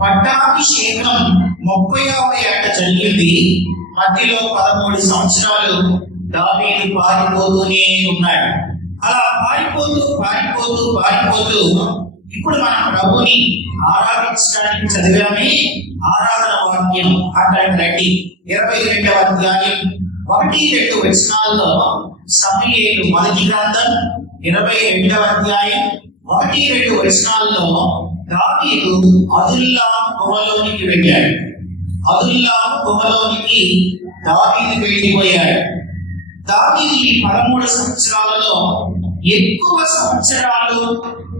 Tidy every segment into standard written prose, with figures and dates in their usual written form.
పట్టాభిషేకం 30వ ఏట జరిగింది. మధ్యలో 13 సంవత్సరాలు దావీదు పారిపోతూనే ఉన్నాడు. అలా పారిపోతూ ఇప్పుడు మనం ప్రభుని ఆరాధించడానికి చదివామే ఆరాధన వాక్యం. అక్కడికి రండి. 22వ అధ్యాయం 1-2 వచనాల్లో సమూయేలు మొదటి గ్రంథం 22వ అధ్యాయం 1-2 వచనాల్లో దావీదు అదుల్లాము గుహలోనికి వెళ్ళాడు. అదుల్లాము గుహలోనికి దావీదు వెళ్ళిపోయాడు. దావీదు ఈ 13 సంవత్సరాలలో ఎక్కువ సంవత్సరాలు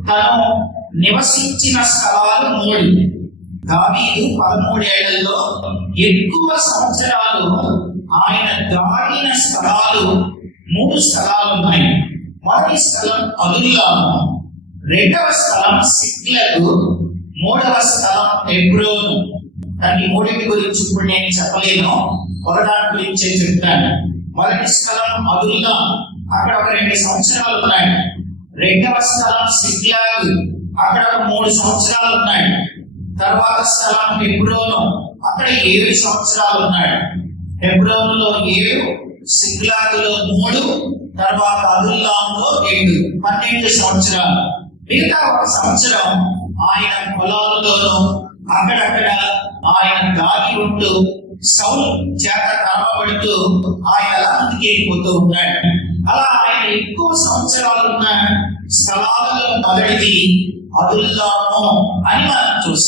తను నివసించిన స్థలాలు 3. దావీదు 13 ఏళ్లలో ఎక్కువ సంవత్సరాలు ఆయన దాటిన స్థలాలు 3 స్థలాలు ఉన్నాయి. మొదటి స్థలం అదుల్లాము, 2వ స్థలం సిక్లగు, 3వ స్థలం హెబ్రోను. దాని మూడింటి గురించి ఇప్పుడు నేను చెప్పలేను, ఒకదాని గురించే చెప్తాను. మొదటి స్థలం అదుల్లాము, అక్కడ ఒక 2 సంవత్సరాలు ఉన్నాయి. 2వ స్థలం సిక్లగు, అక్కడ ఒక 3 సంవత్సరాలు ఉన్నాయి. తర్వాత స్థలం హెబ్రోను, అక్కడ 7 సంవత్సరాలు ఉన్నాయి. హెబ్రోనులో 7, సిక్లగులో 3, తర్వాత అదుల్లాములో 2, 12 సంవత్సరాలు. మిగతా 1 సంవత్సరం ఆయన పొలాలలోనూ అక్కడక్కడ ఆయన దాగి ఉంటూ సౌలు చేత కరవబడుతూ ఆయన వెళ్ళిపోతూ ఉన్నాడు. అలా ఆయన ఎక్కువ సంవత్సరాలున్న స్థలాలలో మొదటిది అదుల్లాము అని మనం చూస్తాం.